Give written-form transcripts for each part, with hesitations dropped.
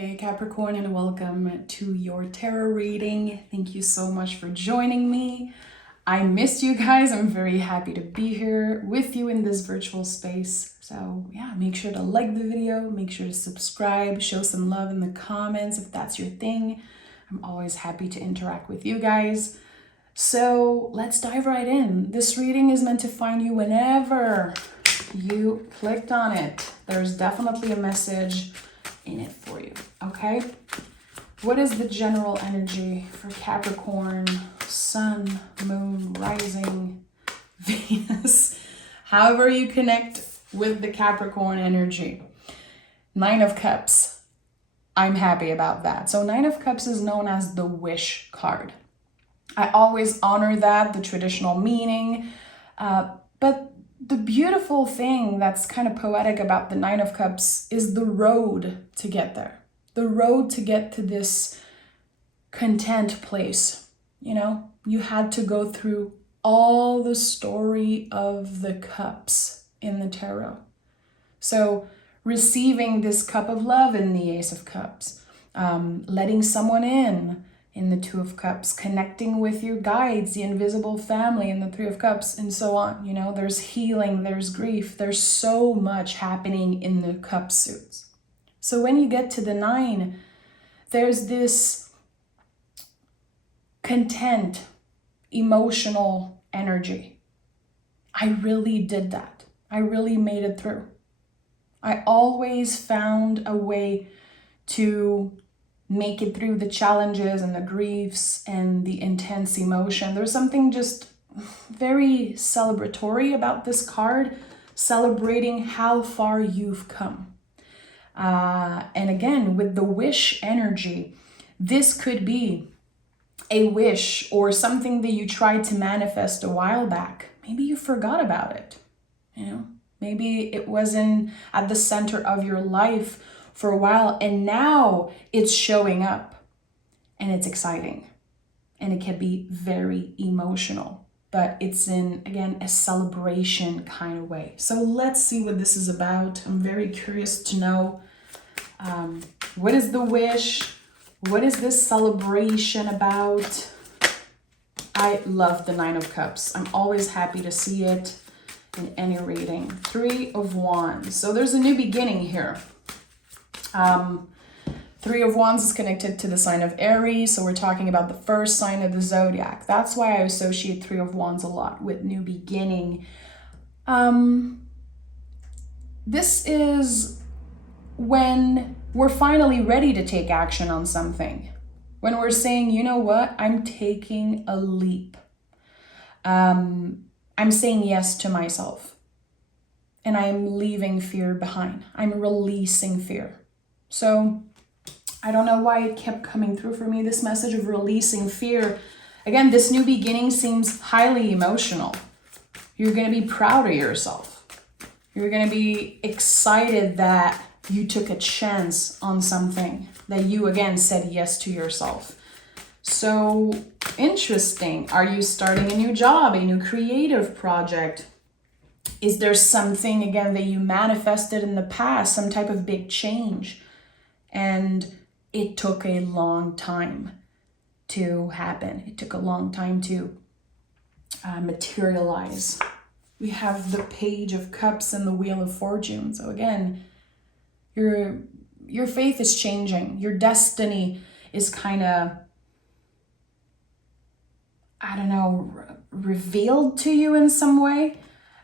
Hey Capricorn, and welcome to your tarot reading. Thank you so much for joining me. I missed you guys. I'm very happy to be here with you in this virtual space. So yeah, make sure to like the video, make sure to subscribe, show some love in the comments if that's your thing. I'm always happy to interact with you guys. So let's dive right in. This reading is meant to find you whenever you clicked on it. There's definitely a message in it for you, okay? What is the general energy for Capricorn, Sun, Moon, Rising, Venus? However you connect with the Capricorn energy. Nine of Cups. I'm happy about that. So Nine of Cups is known as the wish card. I always honor that, the traditional meaning, but the beautiful thing that's kind of poetic about the Nine of Cups is the road to get there. The road to get to this content place. You know, you had to go through all the story of the cups in the tarot. So receiving this cup of love in the Ace of Cups, letting someone in the Two of Cups, connecting with your guides, the invisible family in the Three of Cups, and so on. You know, there's healing, there's grief, there's so much happening in the cup suits. So when you get to the Nine, there's this content, emotional energy. I really did that. I really made it through. I always found a way to make it through the challenges and the griefs and the intense emotion. There's something just very celebratory about this card, celebrating how far you've come. And again, with the wish energy, this could be a wish or something that you tried to manifest a while back. Maybe you forgot about it, you know? Maybe it wasn't at the center of your life for a while, and now it's showing up and it's exciting and it can be very emotional, but it's in, again, a celebration kind of way. So let's see what this is about. I'm very curious to know, what is the wish? What is this celebration about? I love the Nine of Cups. I'm always happy to see it in any reading. Three of Wands. So there's a new beginning here. Three of Wands is connected to the sign of Aries, so we're talking about the first sign of the zodiac. That's why I associate Three of Wands a lot with new beginning. This is when we're finally ready to take action on something. When we're saying, you know what, I'm taking a leap. I'm saying yes to myself. And I'm leaving fear behind. I'm releasing fear. So I don't know why it kept coming through for me, this message of releasing fear. Again, this new beginning seems highly emotional. You're going to be proud of yourself. You're going to be excited that you took a chance on something, that you, again, said yes to yourself. So interesting. Are you starting a new job, a new creative project? Is there something, again, that you manifested in the past, some type of big change? And it took a long time to happen. It took a long time to materialize. We have the Page of Cups and the Wheel of Fortune. So again, your faith is changing. Your destiny is kind of, I don't know, revealed to you in some way.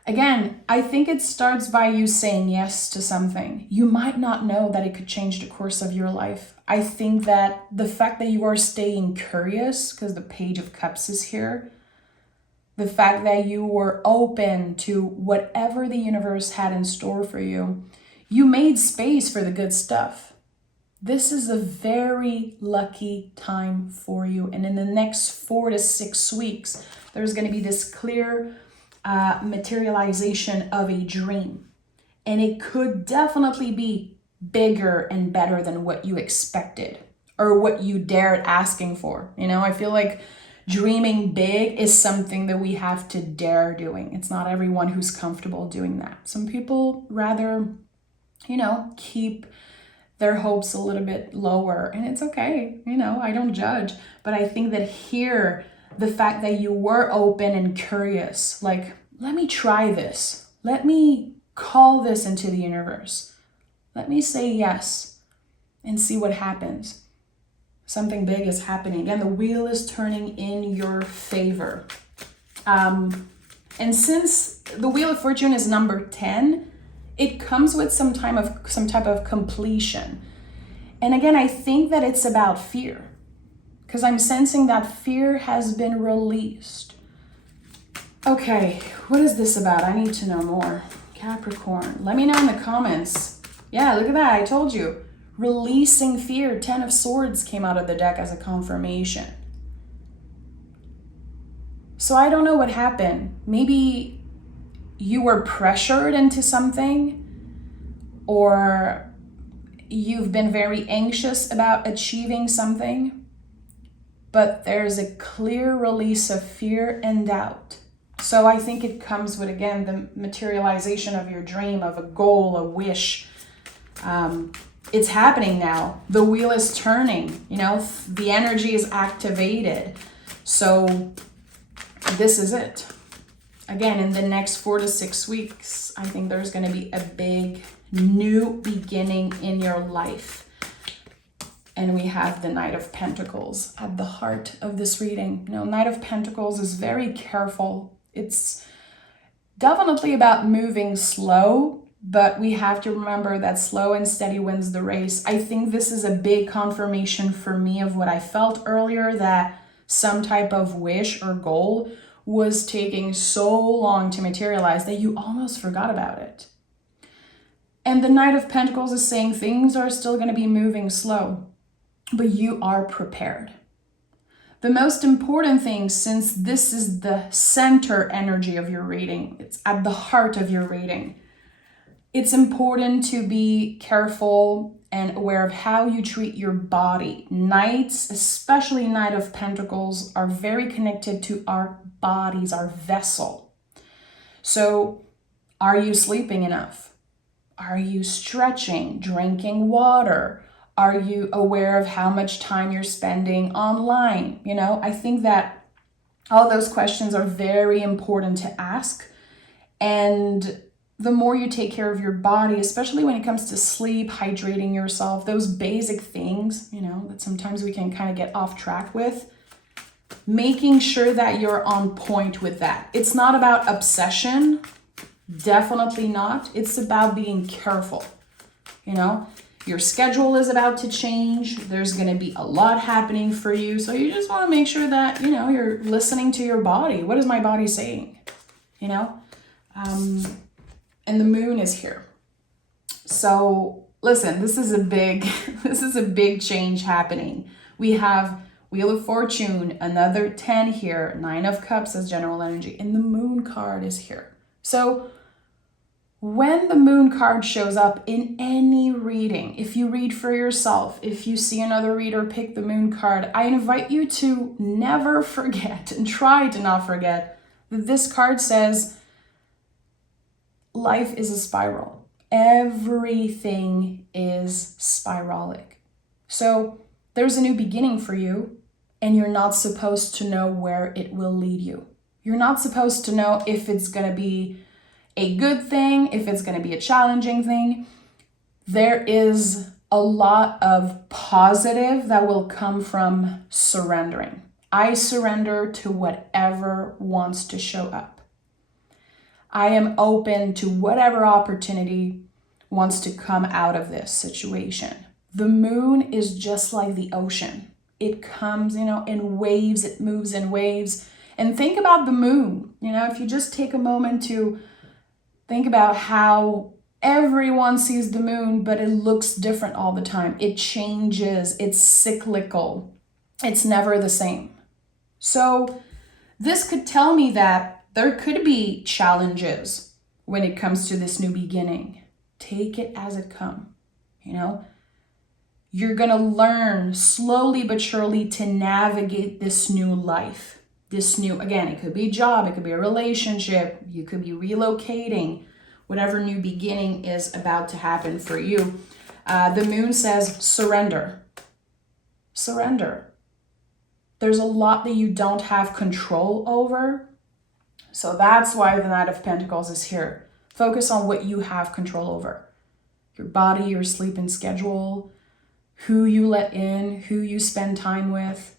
Again, I think it starts by you saying yes to something. You might not know that it could change the course of your life. I think that the fact that you are staying curious, because the Page of Cups is here, the fact that you were open to whatever the universe had in store for you, you made space for the good stuff. This is a very lucky time for you. And in the next 4 to 6 weeks, there's going to be this clear materialization of a dream. And it could definitely be bigger and better than what you expected or what you dared asking for. You know, I feel like dreaming big is something that we have to dare doing. It's not everyone who's comfortable doing that. Some people rather, you know, keep their hopes a little bit lower, and it's okay. I don't judge, but I think that here, the fact that you were open and curious, like, let me try this. Let me call this into the universe. Let me say yes and see what happens. Something big is happening. Again, the wheel is turning in your favor. And since the Wheel of Fortune is number 10, it comes with some type of completion. And again, I think that it's about fear, because I'm sensing that fear has been released. Okay, what is this about? I need to know more. Capricorn, let me know in the comments. Yeah, look at that, I told you. Releasing fear. 10 of Swords came out of the deck as a confirmation. So I don't know what happened. Maybe you were pressured into something, or you've been very anxious about achieving something, but there's a clear release of fear and doubt. So I think it comes with, again, the materialization of your dream, of a goal, a wish. It's happening now. The wheel is turning, the energy is activated. So this is it. Again, in the next 4 to 6 weeks, I think there's going to be a big new beginning in your life. And we have the Knight of Pentacles at the heart of this reading. Knight of Pentacles is very careful. It's definitely about moving slow, but we have to remember that slow and steady wins the race. I think this is a big confirmation for me of what I felt earlier, that some type of wish or goal was taking so long to materialize that you almost forgot about it. And the Knight of Pentacles is saying things are still going to be moving slow, but you are prepared. The most important thing, since this is the center energy of your reading, it's at the heart of your reading, it's important to be careful and aware of how you treat your body. Knights, especially Knight of Pentacles, are very connected to our bodies, our vessel. So, are you sleeping enough? Are you stretching, drinking water? Are you aware of how much time you're spending online? I think that all those questions are very important to ask. And the more you take care of your body, especially when it comes to sleep, hydrating yourself, those basic things, that sometimes we can kind of get off track with, making sure that you're on point with that. It's not about obsession, definitely not. It's about being careful. Your schedule is about to change. There's going to be a lot happening for you. So you just want to make sure that, you're listening to your body. What is my body saying? And the moon is here. So listen, this is a big change happening. We have Wheel of Fortune, another 10 here, 9 of Cups as general energy, and the moon card is here. So when the moon card shows up in any reading, if you read for yourself, if you see another reader pick the moon card, I invite you to never forget, and try to not forget, that this card says life is a spiral. Everything is spiralic. So there's a new beginning for you, and you're not supposed to know where it will lead you. You're not supposed to know if it's going to be a good thing, if it's going to be a challenging thing. There is a lot of positive that will come from surrendering. I surrender to whatever wants to show up. I am open to whatever opportunity wants to come out of this situation. The moon is just like the ocean. It comes, in waves, it moves in waves. And think about the moon. If you just take a moment to think about how everyone sees the moon, but it looks different all the time. It changes, it's cyclical. It's never the same. So this could tell me that there could be challenges when it comes to this new beginning. Take it as it comes, You're going to learn slowly but surely to navigate this new life. Again, it could be a job, it could be a relationship, you could be relocating, whatever new beginning is about to happen for you. The moon says surrender. Surrender. There's a lot that you don't have control over. So that's why the Knight of Pentacles is here. Focus on what you have control over. Your body, your sleeping schedule, who you let in, who you spend time with.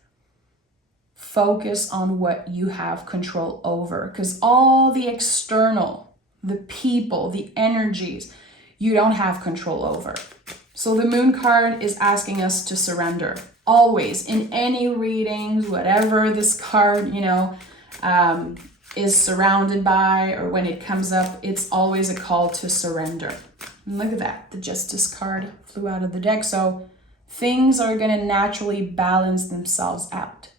Focus on what you have control over, because all the external, the people, the energies, you don't have control over. So the moon card is asking us to surrender. Always, in any readings, whatever this card, is surrounded by, or when it comes up, it's always a call to surrender. And look at that, the Justice card flew out of the deck. So things are going to naturally balance themselves out.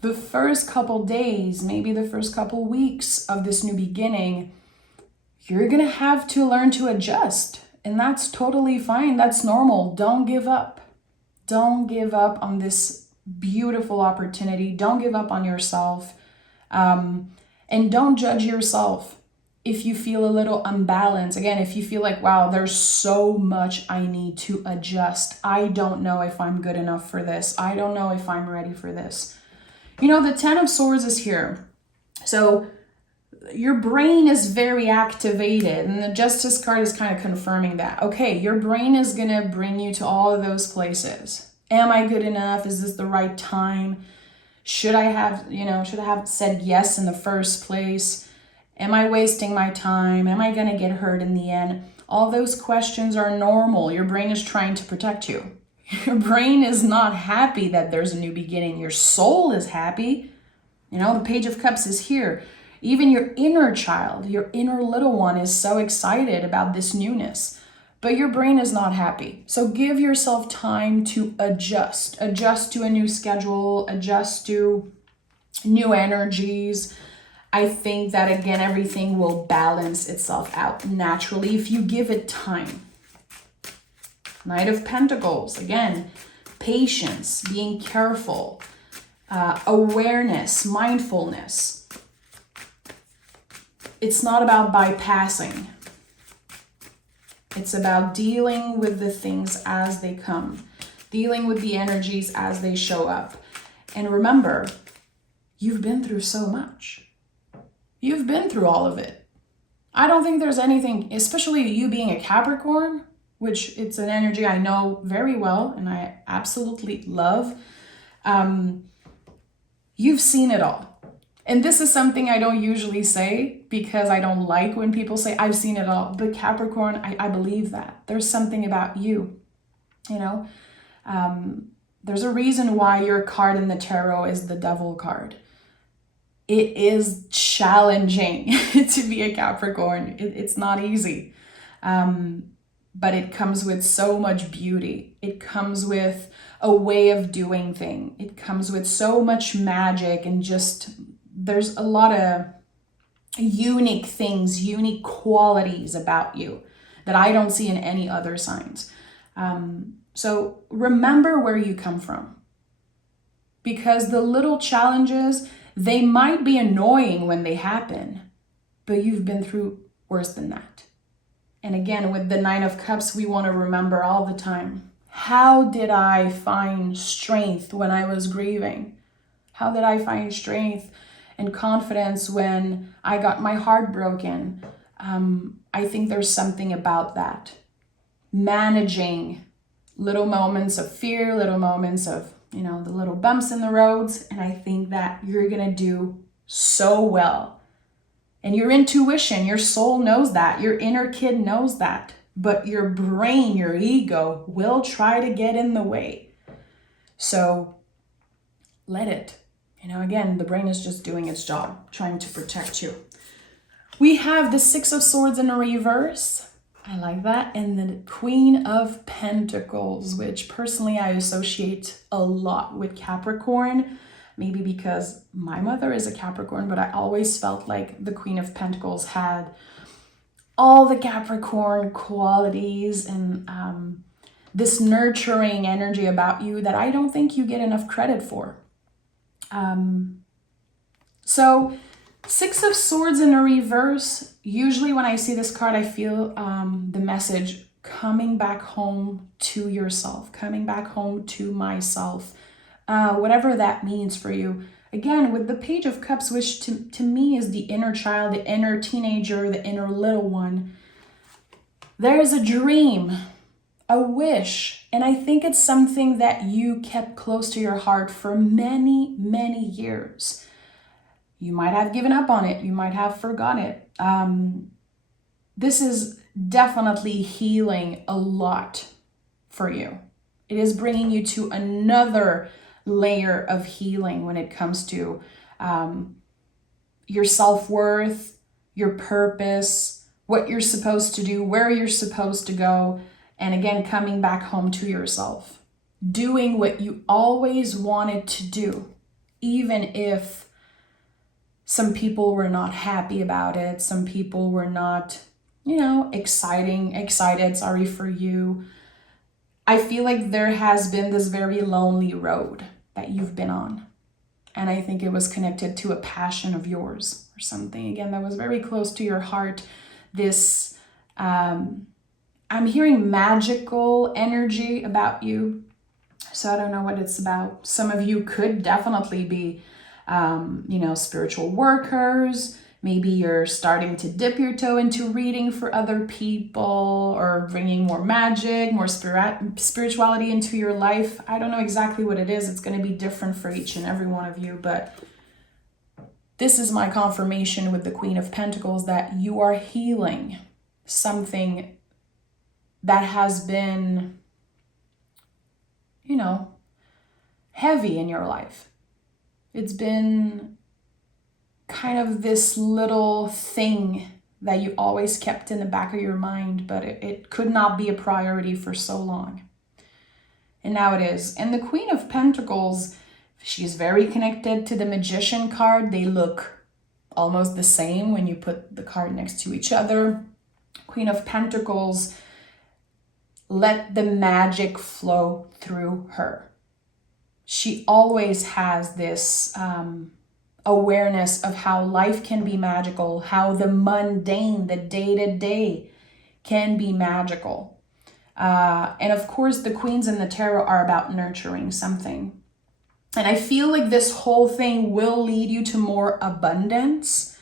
The first couple days, maybe the first couple weeks of this new beginning, you're going to have to learn to adjust. And that's totally fine. That's normal. Don't give up. Don't give up on this beautiful opportunity. Don't give up on yourself. And don't judge yourself if you feel a little unbalanced. Again, if you feel like, wow, there's so much I need to adjust. I don't know if I'm good enough for this. I don't know if I'm ready for this. The Ten of Swords is here. So your brain is very activated, and the Justice card is kind of confirming that. Okay, your brain is going to bring you to all of those places. Am I good enough? Is this the right time? Should I have said yes in the first place? Am I wasting my time? Am I going to get hurt in the end? All those questions are normal. Your brain is trying to protect you. Your brain is not happy that there's a new beginning. Your soul is happy. The Page of Cups is here. Even your inner child, your inner little one is so excited about this newness. But your brain is not happy. So give yourself time to adjust. Adjust to a new schedule. Adjust to new energies. I think that, again, everything will balance itself out naturally if you give it time. Knight of Pentacles, again, patience, being careful, awareness, mindfulness. It's not about bypassing. It's about dealing with the things as they come, dealing with the energies as they show up. And remember, you've been through so much. You've been through all of it. I don't think there's anything, especially you being a Capricorn, which it's an energy I know very well and I absolutely love. You've seen it all. And this is something I don't usually say because I don't like when people say, I've seen it all. But Capricorn, I believe that. There's something about you, There's a reason why your card in the tarot is the Devil card. It is challenging to be a Capricorn. It's not easy. But it comes with so much beauty. It comes with a way of doing things. It comes with so much magic, and just there's a lot of unique things, unique qualities about you that I don't see in any other signs. So remember where you come from, because the little challenges, they might be annoying when they happen, but you've been through worse than that. And again, with the Nine of Cups, we want to remember all the time, how did I find strength when I was grieving? How did I find strength and confidence when I got my heart broken? I think there's something about that. Managing little moments of fear, little moments of, the little bumps in the roads. And I think that you're going to do so well. And your intuition, your soul knows that. Your inner kid knows that. But your brain, your ego will try to get in the way. So let it. Again, the brain is just doing its job, trying to protect you. We have the Six of Swords in a reverse. I like that. And the Queen of Pentacles, which personally I associate a lot with Capricorn. Maybe because my mother is a Capricorn, but I always felt like the Queen of Pentacles had all the Capricorn qualities and this nurturing energy about you that I don't think you get enough credit for. So Six of Swords in a reverse, usually when I see this card, I feel the message coming back home to yourself, coming back home to myself, whatever that means for you. Again, with the Page of Cups, which to me is the inner child, the inner teenager, the inner little one, there is a dream, a wish, and I think it's something that you kept close to your heart for many, many years. You might have given up on it. You might have forgotten it. This is definitely healing a lot for you. It is bringing you to another layer of healing when it comes to your self-worth, your purpose, what you're supposed to do, where you're supposed to go, and again, coming back home to yourself. Doing what you always wanted to do, even if some people were not happy about it, some people were not, excited, sorry for you. I feel like there has been this very lonely road that you've been on. And I think it was connected to a passion of yours or something, again, that was very close to your heart. This, I'm hearing magical energy about you. So I don't know what it's about. Some of you could definitely be, spiritual workers. Maybe you're starting to dip your toe into reading for other people or bringing more magic, more spirituality into your life. I don't know exactly what it is. It's going to be different for each and every one of you. But this is my confirmation with the Queen of Pentacles that you are healing something that has been, heavy in your life. It's been kind of this little thing that you always kept in the back of your mind, but it could not be a priority for so long. And now it is. And the Queen of Pentacles, she's very connected to the Magician card. They look almost the same when you put the card next to each other. Queen of Pentacles, let the magic flow through her. She always has this awareness of how life can be magical, how the mundane, the day-to-day can be magical. And of course, the queens in the tarot are about nurturing something. And I feel like this whole thing will lead you to more abundance.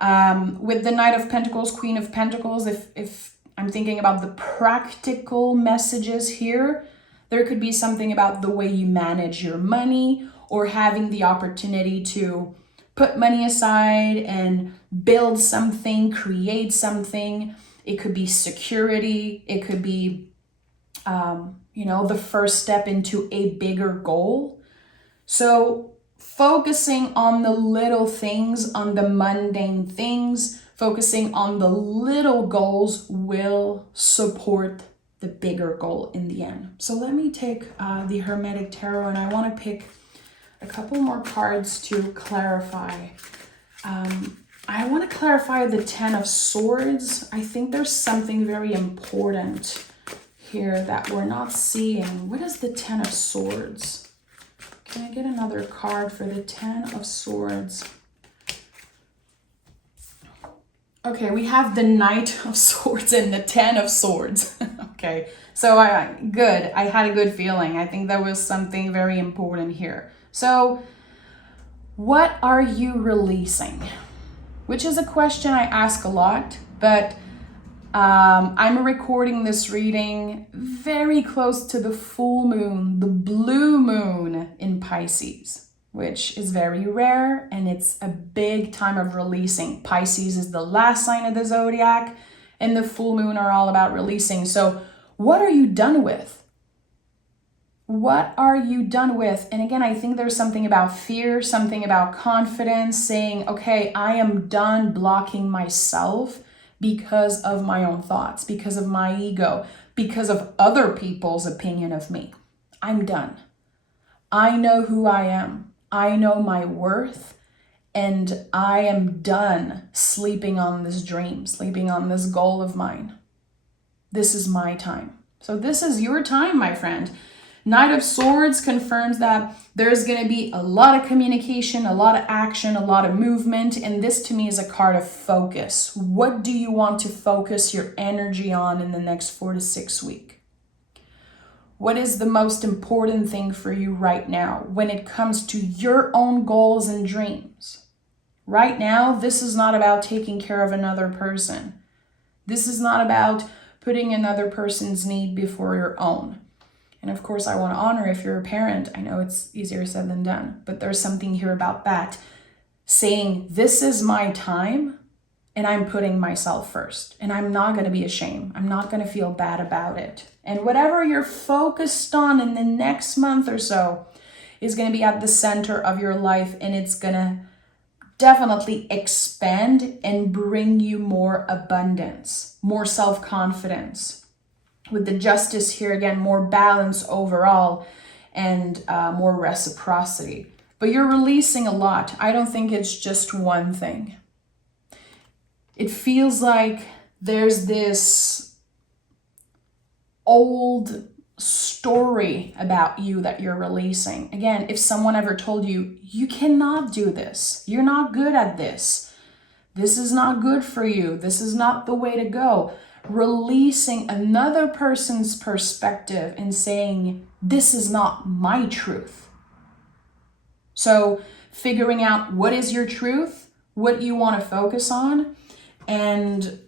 With the Knight of Pentacles, Queen of Pentacles, if I'm thinking about the practical messages here, there could be something about the way you manage your money, or having the opportunity to put money aside and build something, create something. It could be security. It could be, the first step into a bigger goal. So focusing on the little things, on the mundane things, focusing on the little goals will support the bigger goal in the end. So let me take the Hermetic Tarot, and I want to pick a couple more cards to clarify. I want to clarify the Ten of Swords. I think there's something very important here that we're not seeing. What is the Ten of Swords? Can I get another card for the Ten of Swords? Okay, we have the Knight of Swords and the Ten of Swords. Okay, so good. I had a good feeling. I think there was something very important here. So what are you releasing? Which is a question I ask a lot, but I'm recording this reading very close to the full moon, the blue moon in Pisces, which is very rare, and it's a big time of releasing. Pisces is the last sign of the zodiac, and the full moon are all about releasing. So what are you done with? What are you done with? And again, I think there's something about fear, something about confidence, saying, okay, I am done blocking myself because of my own thoughts, because of my ego, because of other people's opinion of me. I'm done. I know who I am. I know my worth, and I am done sleeping on this dream, sleeping on this goal of mine. This is my time. So this is your time, my friend, Knight of Swords confirms that there's going to be a lot of communication, a lot of action, a lot of movement. And this to me is a card of focus. What do you want to focus your energy on in the next 4 to 6 weeks? What is the most important thing for you right now when it comes to your own goals and dreams? Right now, this is not about taking care of another person. This is not about putting another person's need before your own. And of course, I want to honor if you're a parent. I know it's easier said than done, but there's something here about that. Saying, this is my time and I'm putting myself first. And I'm not going to be ashamed. I'm not going to feel bad about it. And whatever you're focused on in the next month or so is going to be at the center of your life. And it's going to definitely expand and bring you more abundance, more self-confidence. With the Justice here, again, more balance overall and more reciprocity. But you're releasing a lot. I don't think it's just one thing. It feels like there's this old story about you that you're releasing. Again, if someone ever told you, you cannot do this, you're not good at this, this is not good for you, this is not the way to go. Releasing another person's perspective and saying, this is not my truth. So figuring out what is your truth, what you want to focus on, and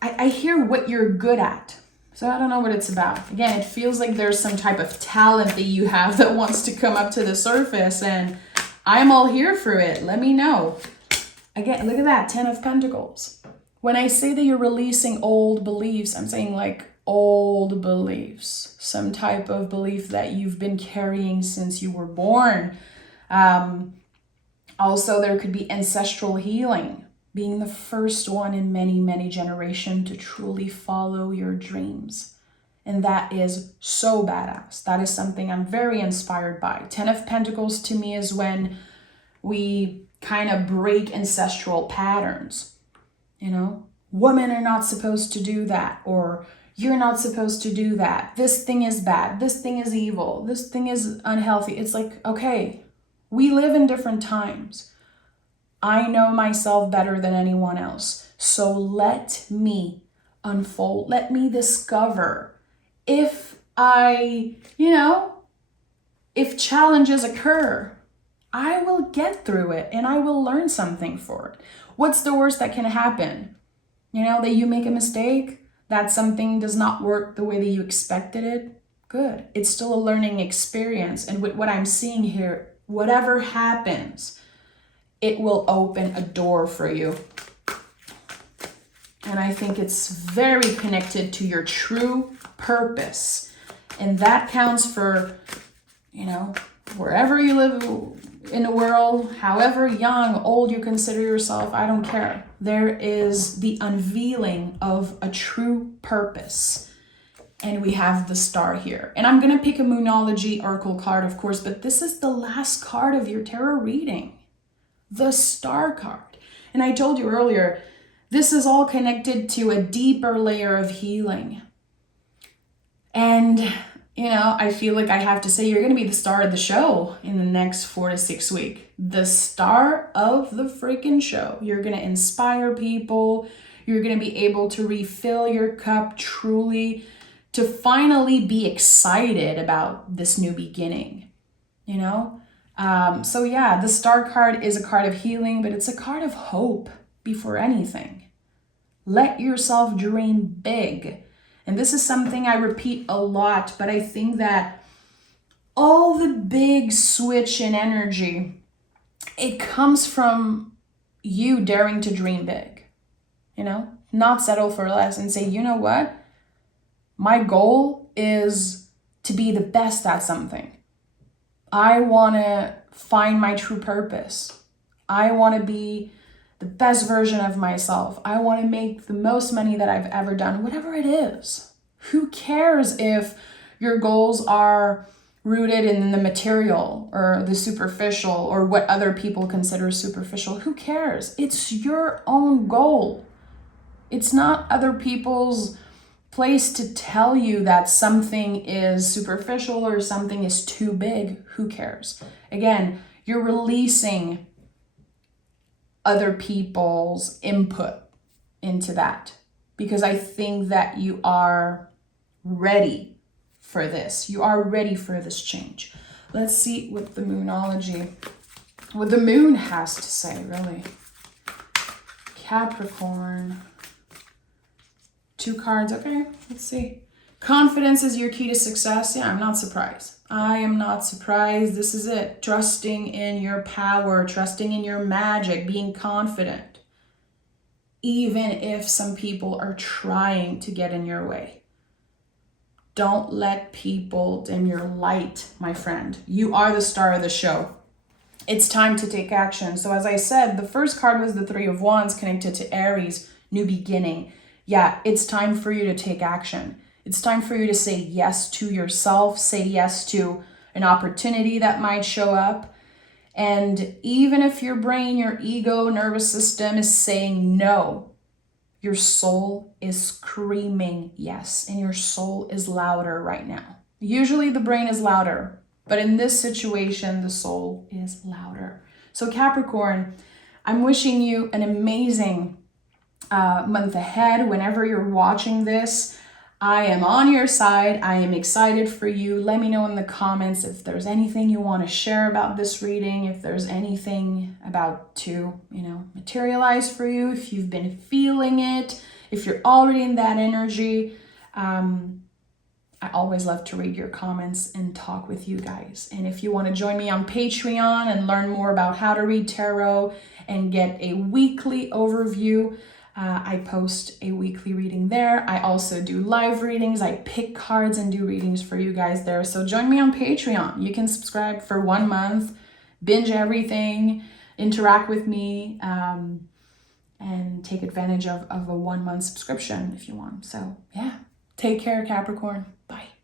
I hear what you're good at. So I don't know what it's about. Again, it feels like there's some type of talent that you have that wants to come up to the surface, and I'm all here for it. Let me know. Again, look at that, 10 of Pentacles. When I say that you're releasing old beliefs, I'm saying like old beliefs, some type of belief that you've been carrying since you were born. Also, there could be ancestral healing, being the first one in many, many generations to truly follow your dreams. And that is so badass. That is something I'm very inspired by. 10 of Pentacles to me is when we kind of break ancestral patterns. You know, women are not supposed to do that, or you're not supposed to do that. This thing is bad. This thing is evil. This thing is unhealthy. It's like, okay, we live in different times. I know myself better than anyone else. So let me unfold. Let me discover if if challenges occur, I will get through it and I will learn something for it. What's the worst that can happen? That you make a mistake, that something does not work the way that you expected it. Good. It's still a learning experience. And with what I'm seeing here, whatever happens, it will open a door for you. And I think it's very connected to your true purpose. And that counts for, wherever you live in the world, however young, old you consider yourself, I don't care. There is the unveiling of a true purpose. And we have the Star here. And I'm going to pick a Moonology Oracle card, of course, but this is the last card of your tarot reading. The Star card. And I told you earlier, this is all connected to a deeper layer of healing. And I feel like I have to say you're going to be the star of the show in the next 4 to 6 weeks. The star of the freaking show. You're going to inspire people. You're going to be able to refill your cup truly, to finally be excited about this new beginning, So yeah, the Star card is a card of healing, but it's a card of hope before anything. Let yourself dream big. And this is something I repeat a lot, but I think that all the big switch in energy, it comes from you daring to dream big, not settle for less and say, you know what? My goal is to be the best at something. I want to find my true purpose. I want to be the best version of myself. I want to make the most money that I've ever done, whatever it is. Who cares if your goals are rooted in the material or the superficial or what other people consider superficial? Who cares? It's your own goal. It's not other people's place to tell you that something is superficial or something is too big. Who cares? Again, you're releasing other people's input into that, because I think that you are ready for this. You are ready for this change. Let's see what the Moonology, what the moon has to say, really. Capricorn. 2 cards. Okay, let's see. Confidence is your key to success. Yeah, I'm not surprised. I am not surprised. This is it. Trusting in your power, trusting in your magic, being confident. Even if some people are trying to get in your way. Don't let people dim your light, my friend. You are the star of the show. It's time to take action. So as I said, the first card was the 3 of Wands connected to Aries, new beginning. Yeah, it's time for you to take action. It's time for you to say yes to yourself, say yes to an opportunity that might show up. And even if your brain, your ego, nervous system is saying no, your soul is screaming yes, and your soul is louder right now. Usually the brain is louder, but in this situation, the soul is louder. So Capricorn, I'm wishing you an amazing month ahead. Whenever you're watching this, I am on your side. I am excited for you. Let me know in the comments if there's anything you want to share about this reading, if there's anything about to, materialize for you, if you've been feeling it, if you're already in that energy. I always love to read your comments and talk with you guys. And if you want to join me on Patreon and learn more about how to read tarot and get a weekly overview, I post a weekly reading there. I also do live readings. I pick cards and do readings for you guys there. So join me on Patreon. You can subscribe for 1 month, binge everything, interact with me, and take advantage of a 1 month subscription if you want. So yeah, take care, Capricorn. Bye.